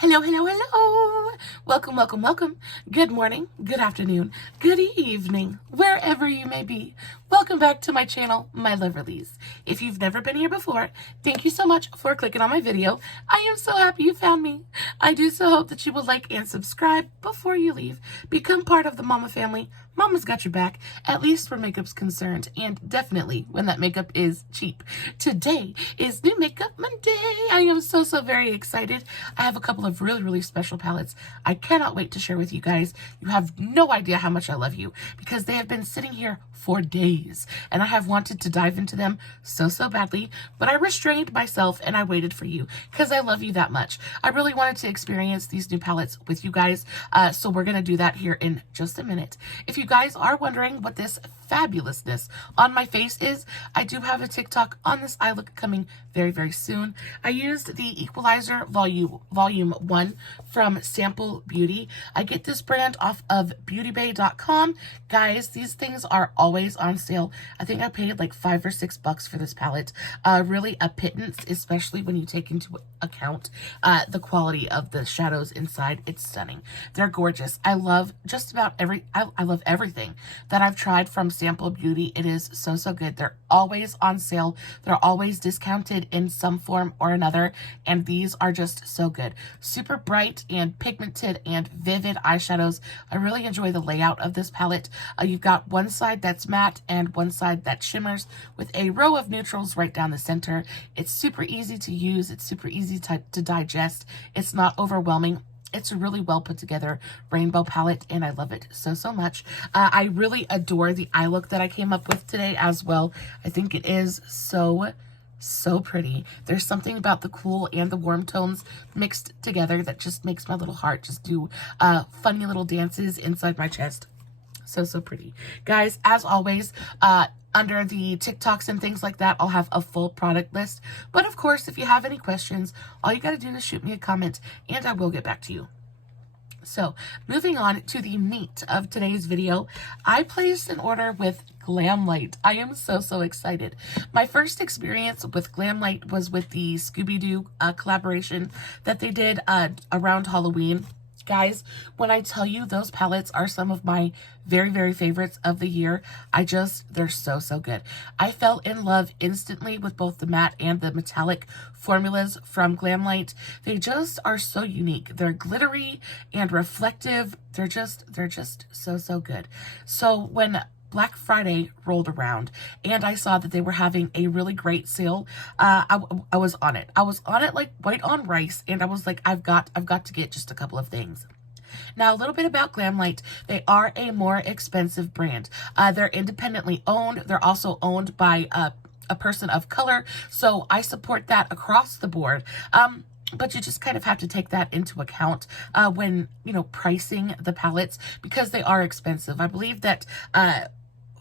Hello, hello, hello. Welcome, welcome, welcome. Good morning, good afternoon, good evening, wherever you may be. Welcome back to my channel, my Loverlies. If you've never been here before, thank you so much for clicking on my video. I am so happy you found me. I do so hope that you will like and subscribe before you leave. Become part of the Mama family. Mama's got your back, at least where makeup's concerned, and definitely when that makeup is cheap. Today is New Makeup Monday. I am so very excited. I have a couple of really special palettes I cannot wait to share with you guys. You have no idea how much I love you because they have been sitting here for days and I have wanted to dive into them so badly, but I restrained myself and I waited for you because I love you that much. I really wanted to experience these new palettes with you guys, so we're gonna do that here in just a minute. If you guys are wondering what this fabulousness on my face is, I do have a TikTok on this eye look coming very soon. I used the Equalizer Volume 1 from Sample Beauty. I get this brand off of beautybay.com. Guys, these things are always on sale. I think I paid like $5 or $6 for this palette. Really a pittance, especially when you take into account the quality of the shadows inside. It's stunning. They're gorgeous. I love just about I love everything that I've tried from Sample Beauty. It is so good. They're always on sale. They're always discounted in some form or another, and these are just so good. Super bright and pigmented and vivid eyeshadows. I really enjoy the layout of this palette. You've got one side that's matte and one side that shimmers with a row of neutrals right down the center. It's super easy to use. It's super easy to digest. It's not overwhelming. It's a really well put together rainbow palette and I love it so much. I really adore the eye look that I came up with today as well. I think it is so pretty. There's something about the cool and the warm tones mixed together that just makes my little heart just do funny little dances inside my chest. So pretty. Guys, as always, under the TikToks and things like that, I'll have a full product list. But of course, if you have any questions, all you got to do is shoot me a comment and I will get back to you. So moving on to the meat of today's video, I placed an order with Glamlite. I am so excited. My first experience with Glamlite was with the Scooby-Doo collaboration that they did around Halloween. Guys, when I tell you those palettes are some of my very favorites of the year, they're so good. I fell in love instantly with both the matte and the metallic formulas from Glamlite. They just are so unique. They're glittery and reflective. They're just so good. So when Black Friday rolled around and I saw that they were having a really great sale, I was on it. I was on it like white on rice, and I was like, I've got to get just a couple of things. Now, a little bit about Glamlite. They are a more expensive brand. They're independently owned. They're also owned by a person of color, so I support that across the board. But you just kind of have to take that into account when, pricing the palettes, because they are expensive. I believe that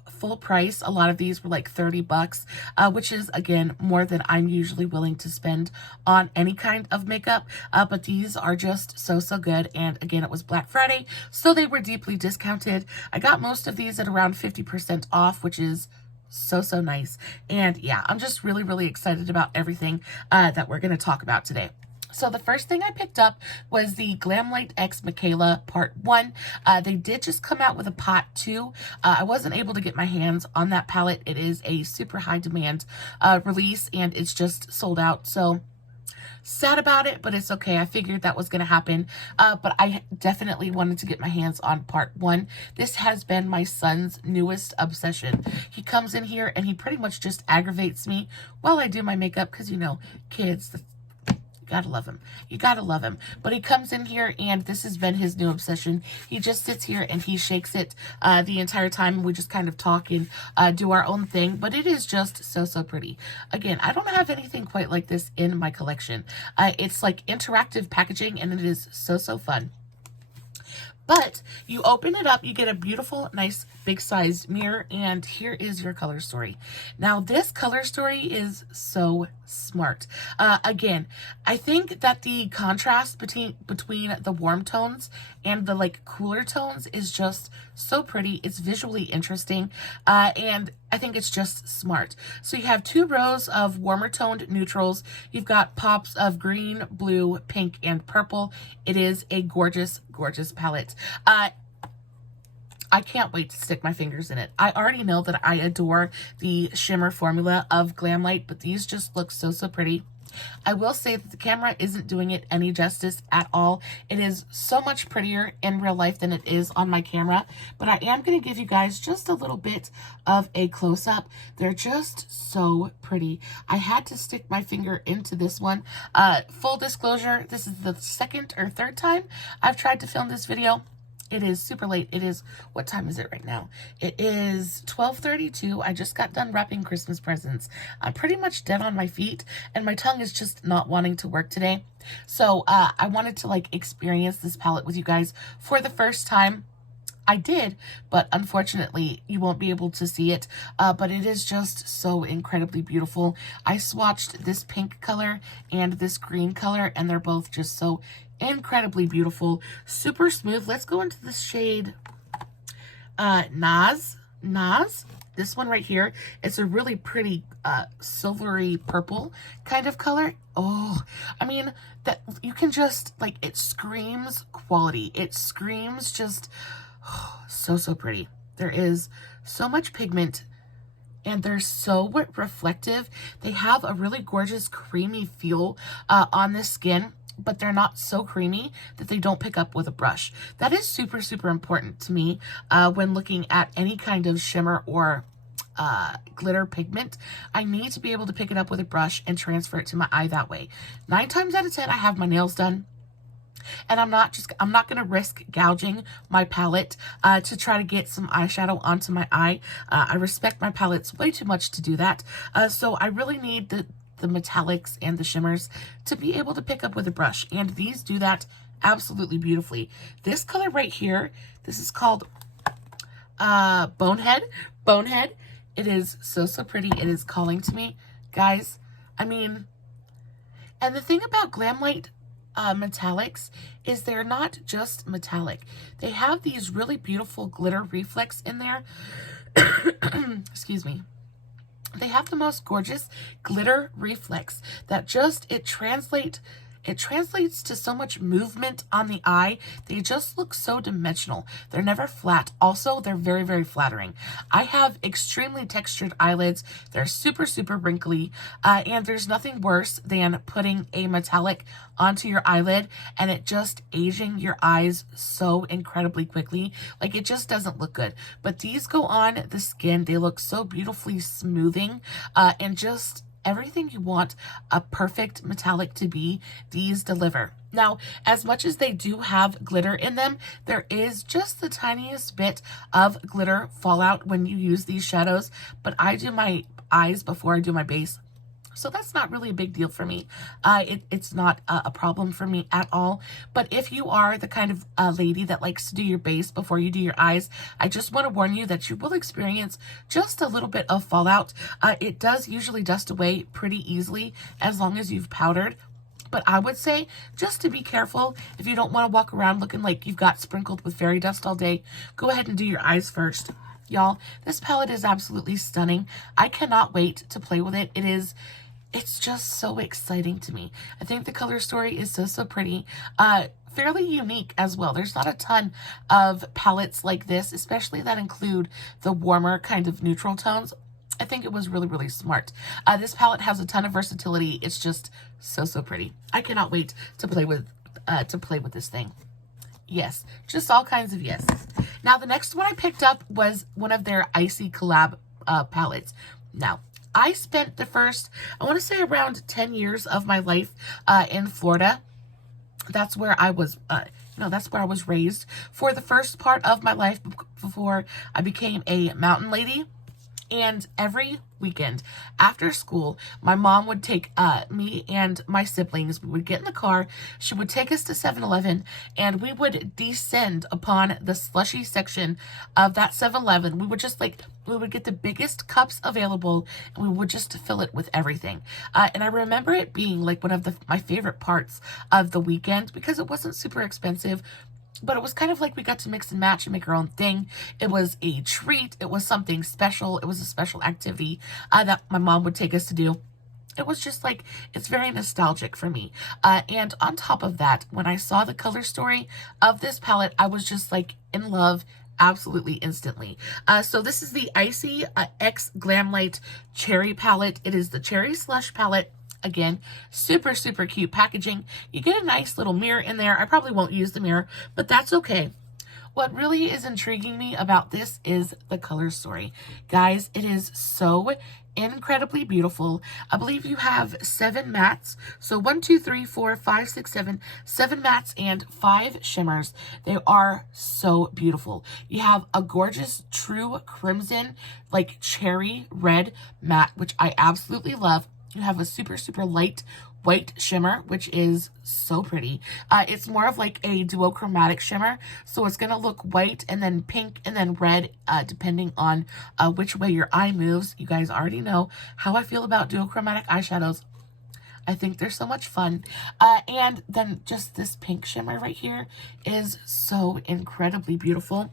full price, a lot of these were like $30, which is, again, more than I'm usually willing to spend on any kind of makeup. But these are just so good. And again, it was Black Friday, so they were deeply discounted. I got most of these at around 50% off, which is so nice. And yeah, I'm just really excited about everything that we're going to talk about today. So the first thing I picked up was the Glamlite X Mikayla Part 1. They did just come out with a Pot 2. I wasn't able to get my hands on that palette. It is a super high demand release and it's just sold out. So sad about it, but it's okay. I figured that was going to happen. But I definitely wanted to get my hands on Part 1. This has been my son's newest obsession. He comes in here and he pretty much just aggravates me while I do my makeup because, kids, gotta love him. You gotta love him. But he comes in here and this has been his new obsession. He just sits here and he shakes it the entire time. We just kind of talk and do our own thing. But it is just so pretty. Again, I don't have anything quite like this in my collection. It's like interactive packaging and it is so fun. But you open it up, you get a beautiful, nice, big-sized mirror, and here is your color story. Now, this color story is so smart. Again, I think that the contrast between the warm tones and the, cooler tones is just so pretty. It's visually interesting, and I think it's just smart. So you have 2 rows of warmer toned neutrals. You've got pops of green, blue, pink, and purple. It is a gorgeous, gorgeous palette. I can't wait to stick my fingers in it. I already know that I adore the shimmer formula of Glamlite, but these just look so, so pretty. I will say that the camera isn't doing it any justice at all. It is so much prettier in real life than it is on my camera, but I am going to give you guys just a little bit of a close-up. They're just so pretty. I had to stick my finger into this one. Full disclosure, this is the 2nd or 3rd time I've tried to film this video. It is super late. It is, what time is it right now? It is 12:32. I just got done wrapping Christmas presents. I'm pretty much dead on my feet, and my tongue is just not wanting to work today. So I wanted to like experience this palette with you guys for the first time. I did, but unfortunately you won't be able to see it, but it is just so incredibly beautiful. I swatched this pink color and this green color, and they're both just so incredibly beautiful, super smooth. Let's go into this shade Naz. This one right here, it's a really pretty silvery purple kind of color. Oh, I mean, that you can just like, it screams quality. It screams just so, so pretty. There is so much pigment, and they're so reflective. They have a really gorgeous creamy feel on the skin, but they're not so creamy that they don't pick up with a brush. That is super, super important to me when looking at any kind of shimmer or glitter pigment. I need to be able to pick it up with a brush and transfer it to my eye that way. 9 times out of 10, I have my nails done, and I'm not going to risk gouging my palette to try to get some eyeshadow onto my eye. I respect my palettes way too much to do that. So I really need the metallics and the shimmers to be able to pick up with a brush, and these do that absolutely beautifully. This color right here, this is called Bonehead. It is so, so pretty. It is calling to me, guys. I mean, and the thing about Glamlite metallics is they're not just metallic. They have these really beautiful glitter reflex in there. Excuse me. They have the most gorgeous glitter reflex that just, it translates to so much movement on the eye. They just look so dimensional. They're never flat. Also, they're very, very flattering. I have extremely textured eyelids. They're super, super wrinkly. And there's nothing worse than putting a metallic onto your eyelid and it just aging your eyes so incredibly quickly. Like, it just doesn't look good. But these go on the skin. They look so beautifully smoothing and just everything you want a perfect metallic to be, these deliver. Now, as much as they do have glitter in them, there is just the tiniest bit of glitter fallout when you use these shadows, but I do my eyes before I do my base. So that's not really a big deal for me. It's not a problem for me at all. But if you are the kind of lady that likes to do your base before you do your eyes, I just want to warn you that you will experience just a little bit of fallout. It does usually dust away pretty easily as long as you've powdered. But I would say just to be careful, if you don't want to walk around looking like you've got sprinkled with fairy dust all day, go ahead and do your eyes first. Y'all, this palette is absolutely stunning. I cannot wait to play with it. It's just so exciting to me. I think the color story is so, so pretty. Fairly unique as well. There's not a ton of palettes like this, especially that include the warmer kind of neutral tones. I think it was really, really smart. This palette has a ton of versatility. It's just so, so pretty. I cannot wait to play with this thing. Yes, just all kinds of yes. Now, the next one I picked up was one of their Icee collab palettes. Now, I spent the first, I want to say around 10 years of my life in Florida. That's where I was, that's where I was raised for the first part of my life before I became a mountain lady. And every weekend after school, my mom would take me and my siblings. We would get in the car. She would take us to 7-Eleven, and we would descend upon the slushy section of that 7-Eleven. We would get the biggest cups available, and we would just fill it with everything. And I remember it being like one of my favorite parts of the weekend because it wasn't super expensive. but it was kind of like we got to mix and match and make our own thing. It was a treat. It was something special. It was a special activity that my mom would take us to do. It was just like, it's very nostalgic for me. And on top of that, when I saw the color story of this palette, I was just like in love absolutely instantly. So this is the Icee X Glamlite Cherry palette. It is the Cherry Slush palette. Again, super, super cute packaging. You get a nice little mirror in there. I probably won't use the mirror, but that's okay. What really is intriguing me about this is the color story. Guys, it is so incredibly beautiful. I believe you have 7 mattes. So 1, 2, 3, 4, 5, 6, 7. 7 mattes and 5 shimmers. They are so beautiful. You have a gorgeous true crimson, like cherry red matte, which I absolutely love. You have a super, super light white shimmer, which is so pretty. It's more of like a duochromatic shimmer, so it's going to look white and then pink and then red, depending on which way your eye moves. You guys already know how I feel about duochromatic eyeshadows. I think they're so much fun. And then just this pink shimmer right here is so incredibly beautiful.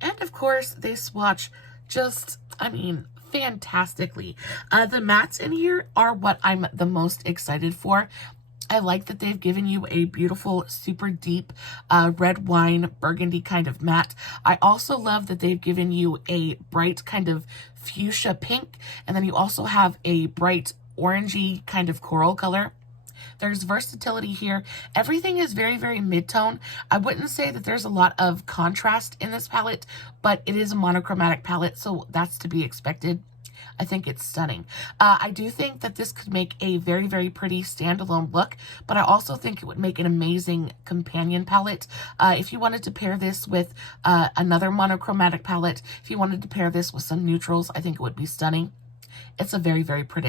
And of course, they swatch just, I mean, fantastically. The mattes in here are what I'm the most excited for. I like that they've given you a beautiful, super deep red wine burgundy kind of matte. I also love that they've given you a bright kind of fuchsia pink, and then you also have a bright orangey kind of coral color. There's versatility here. Everything is very, very mid-tone. I wouldn't say that there's a lot of contrast in this palette, but it is a monochromatic palette, so that's to be expected. I think it's stunning. I do think that this could make a very, very pretty standalone look, but I also think it would make an amazing companion palette. If you wanted to pair this with another monochromatic palette, if you wanted to pair this with some neutrals, I think it would be stunning. It's a very, very pretty,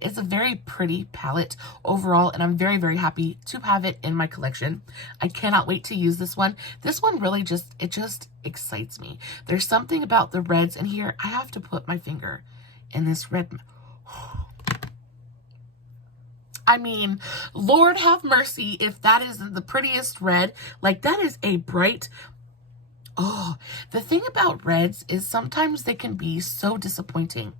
It's a very pretty palette overall, and I'm very, very happy to have it in my collection. I cannot wait to use this one. This one really just excites me. There's something about the reds in here. I have to put my finger in this red. I mean, Lord have mercy if that isn't the prettiest red. Like, that is a bright... Oh, the thing about reds is sometimes they can be so disappointing.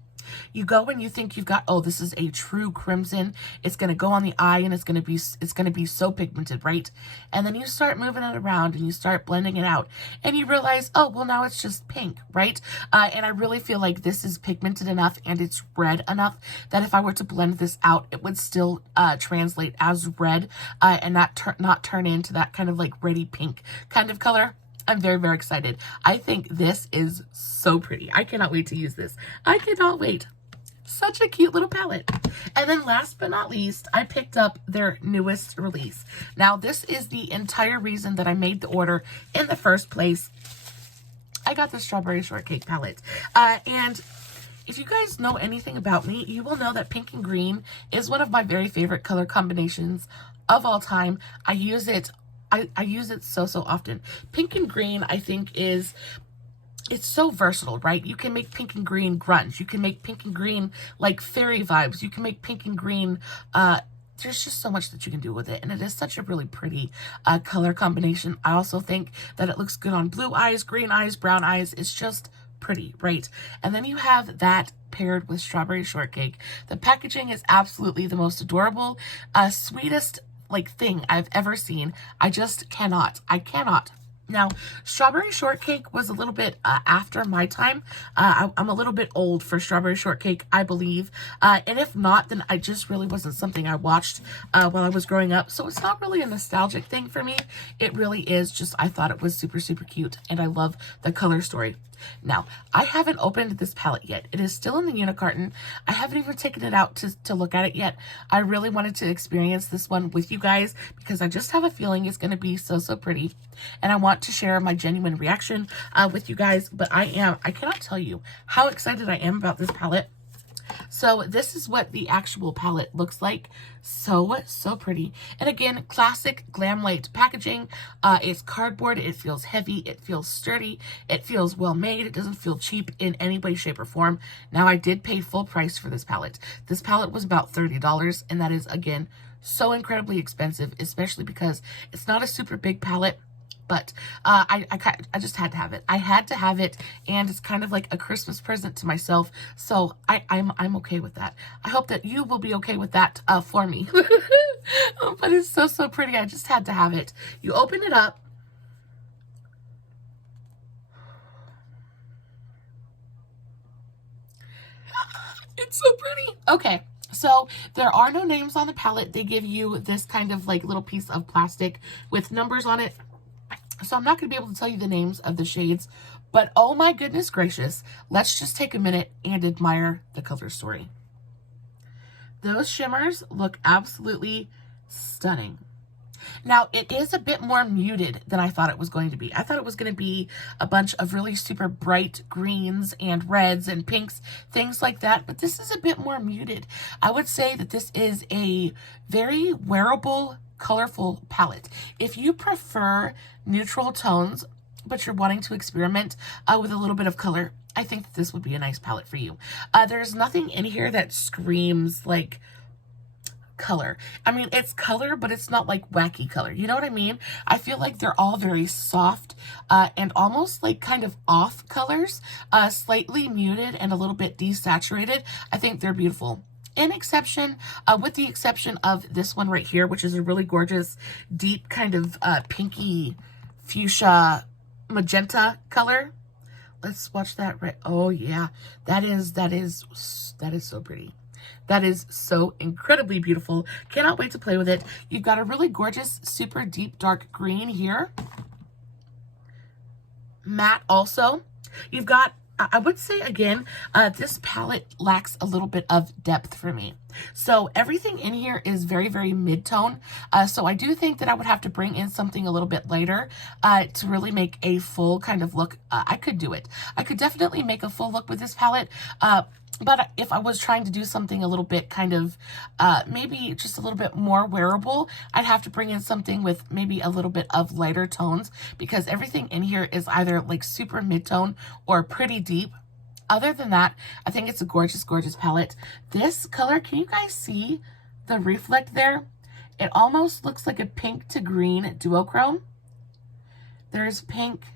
You go and you think you've got, oh, this is a true crimson. It's going to go on the eye and it's going to be so pigmented, right? And then you start moving it around and you start blending it out and you realize, oh, well, now it's just pink, right? And I really feel like this is pigmented enough and it's red enough that if I were to blend this out, it would still translate as red and not turn into that kind of like reddy pink kind of color. I'm very, very excited. I think this is so pretty. I cannot wait to use this. I cannot wait. Such a cute little palette. And then last but not least, I picked up their newest release. Now, this is the entire reason that I made the order in the first place. I got the Strawberry Shortcake palette. And if you guys know anything about me, you will know that pink and green is one of my very favorite color combinations of all time. I use it so often. Pink and green, I think, it's so versatile, right? You can make pink and green grunge. You can make pink and green like fairy vibes. You can make pink and green, there's just so much that you can do with it. And it is such a really pretty color combination. I also think that it looks good on blue eyes, green eyes, brown eyes. It's just pretty, right? And then you have that paired with Strawberry Shortcake. The packaging is absolutely the most adorable, sweetest like thing I've ever seen. I just cannot. I cannot. Now, Strawberry Shortcake was a little bit after my time. I'm a little bit old for Strawberry Shortcake, I believe. And if not, then I just really wasn't something I watched while I was growing up. So it's not really a nostalgic thing for me. It really is just, I thought it was super, super cute. And I love the color story. Now, I haven't opened this palette yet. It is still in the unicarton. I haven't even taken it out to look at it yet. I really wanted to experience this one with you guys because I just have a feeling it's going to be so, so pretty. And I want to share my genuine reaction with you guys. But I cannot tell you how excited I am about this palette. So this is what the actual palette looks like. So pretty. And again, classic Glamlite packaging. It's cardboard. It feels heavy. It feels sturdy. It feels well made. It doesn't feel cheap in any way, shape, or form. Now, I did pay full price for this palette. This palette was about $30, and that is, again, so incredibly expensive, especially because it's not a super big palette. But I just had to have it. I had to have it, and it's kind of like a Christmas present to myself. So I'm okay with that. I hope that you will be okay with that for me. But it's so pretty. I just had to have it. You open it up. It's so pretty. Okay. So there are no names on the palette. They give you this kind of like little piece of plastic with numbers on it. So I'm not going to be able to tell you the names of the shades, but oh my goodness gracious, let's just take a minute and admire the color story. Those shimmers look absolutely stunning. Now, it is a bit more muted than I thought it was going to be. I thought it was going to be a bunch of really super bright greens and reds and pinks, things like that, but this is a bit more muted. I would say that this is a very wearable, colorful palette. If you prefer neutral tones, but you're wanting to experiment with a little bit of color, I think that this would be a nice palette for you. There's nothing in here that screams like color. I mean, it's color, but it's not like wacky color. You know what I mean? I feel like they're all very soft and almost like kind of off colors, slightly muted and a little bit desaturated. I think they're beautiful. With the exception of this one right here, which is a really gorgeous, deep kind of pinky fuchsia magenta color. Let's swatch that right. Oh yeah, that is so pretty. That is so incredibly beautiful. Cannot wait to play with it. You've got a really gorgeous, super deep dark green here. Matte also. You've got, I would say again, this palette lacks a little bit of depth for me. So everything in here is very, very mid-tone. So I do think that I would have to bring in something a little bit lighter to really make a full kind of look. I could do it. I could definitely make a full look with this palette. But if I was trying to do something a little bit kind of, maybe just a little bit more wearable, I'd have to bring in something with maybe a little bit of lighter tones, because everything in here is either like super mid-tone or pretty deep. Other than that, I think it's a gorgeous, gorgeous palette. This color, can you guys see the reflect there? It almost looks like a pink to green duochrome. There's pink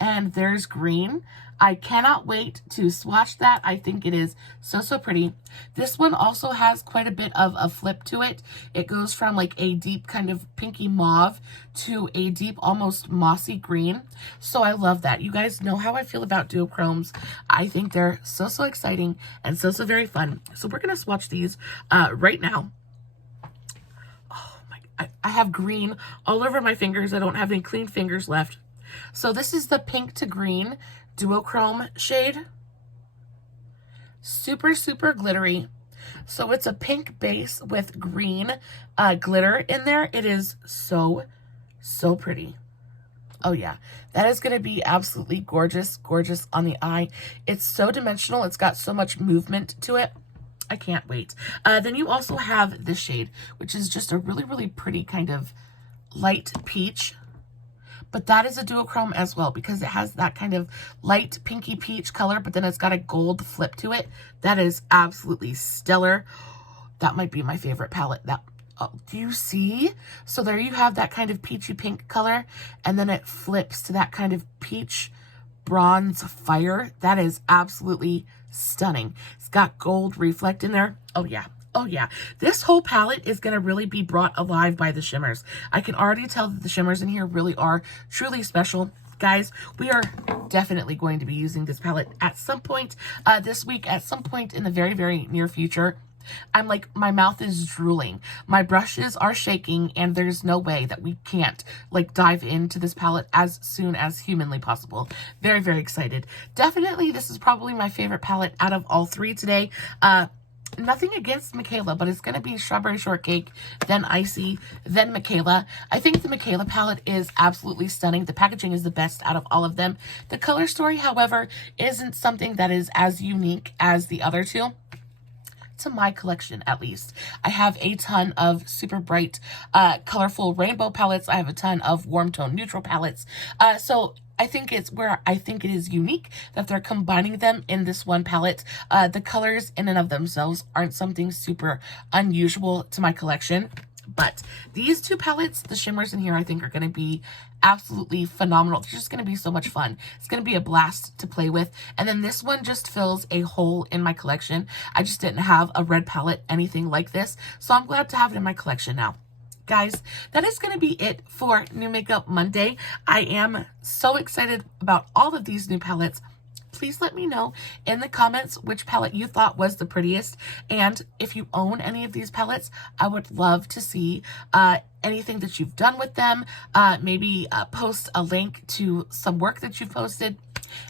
and there's green. I cannot wait to swatch that. I think it is so pretty. This one also has quite a bit of a flip to it. It goes from like a deep kind of pinky mauve to a deep almost mossy green. So I love that. You guys know how I feel about duochromes. I think they're so exciting and so very fun. So we're going to swatch these right now. Oh my, I have green all over my fingers. I don't have any clean fingers left. So this is the pink to green duochrome shade. Super glittery. So it's a pink base with green glitter in there. It is so pretty. Oh yeah, that is going to be absolutely gorgeous on the eye. It's so dimensional. It's got so much movement to it. I can't wait. Then you also have this shade, which is just a really pretty kind of light peach. But that is a duochrome as well, because it has that kind of light pinky peach color, but then it's got a gold flip to it. That is absolutely stellar. That might be my favorite palette. Do you see? So there you have that kind of peachy pink color, and then it flips to that kind of peach bronze fire. That is absolutely stunning. It's got gold reflect in there. Oh yeah. Oh yeah, this whole palette is going to really be brought alive by the shimmers. I can already tell that the shimmers in here really are truly special. Guys, we are definitely going to be using this palette at some point this week, at some point in the very near future. I'm like, my mouth is drooling. My brushes are shaking, and there's no way that we can't like dive into this palette as soon as humanly possible. Very excited. Definitely, this is probably my favorite palette out of all three today. Nothing against Mikayla, but it's going to be Strawberry Shortcake, then Icee, then Mikayla. I think the Mikayla palette is absolutely stunning. The packaging is the best out of all of them. The color story, however, isn't something that is as unique as the other two. To my collection, at least. I have a ton of super bright, colorful rainbow palettes. I have a ton of warm tone neutral palettes. So I think it's where I think it is unique that they're combining them in this one palette. The colors in and of themselves aren't something super unusual to my collection, But these two palettes, the shimmers in here, I think are going to be absolutely phenomenal. It's just going to be so much fun. It's going to be a blast to play with. And then this one just fills a hole in my collection. I just didn't have a red palette, anything like this. So I'm glad to have it in my collection now. Guys, that is going to be it for New Makeup Monday. I am so excited about all of these new palettes. Please let me know in the comments which palette you thought was the prettiest. And if you own any of these palettes, I would love to see anything that you've done with them. Maybe post a link to some work that you've posted.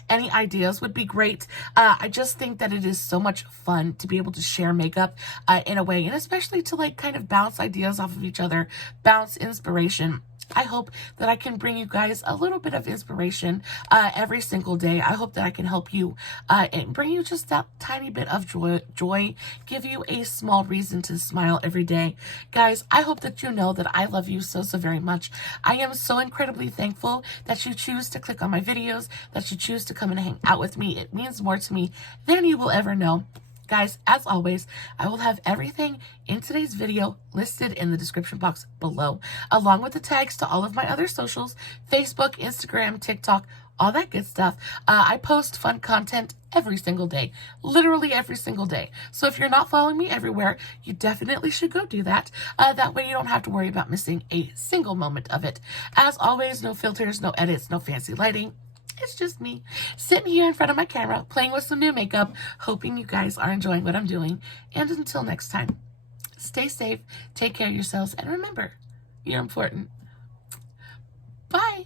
Any ideas would be great. I just think that it is so much fun to be able to share makeup in a way, and especially to like kind of bounce ideas off of each other, bounce inspiration. I hope that I can bring you guys a little bit of inspiration every single day. I hope that I can help you and bring you just that tiny bit of joy, give you a small reason to smile every day. Guys, I hope that you know that I love you so, so very much. I am so incredibly thankful that you choose to click on my videos, that you choose to come and hang out with me. It means more to me than you will ever know. Guys, as always, I will have everything in today's video listed in the description box below, along with the tags to all of my other socials, Facebook, Instagram, TikTok, all that good stuff. I post fun content every single day, literally every single day. So if you're not following me everywhere, you definitely should go do that. That way you don't have to worry about missing a single moment of it. As always, no filters, no edits, no fancy lighting. It's just me sitting here in front of my camera, playing with some new makeup, hoping you guys are enjoying what I'm doing. And until next time, stay safe, take care of yourselves, and remember, you're important. Bye.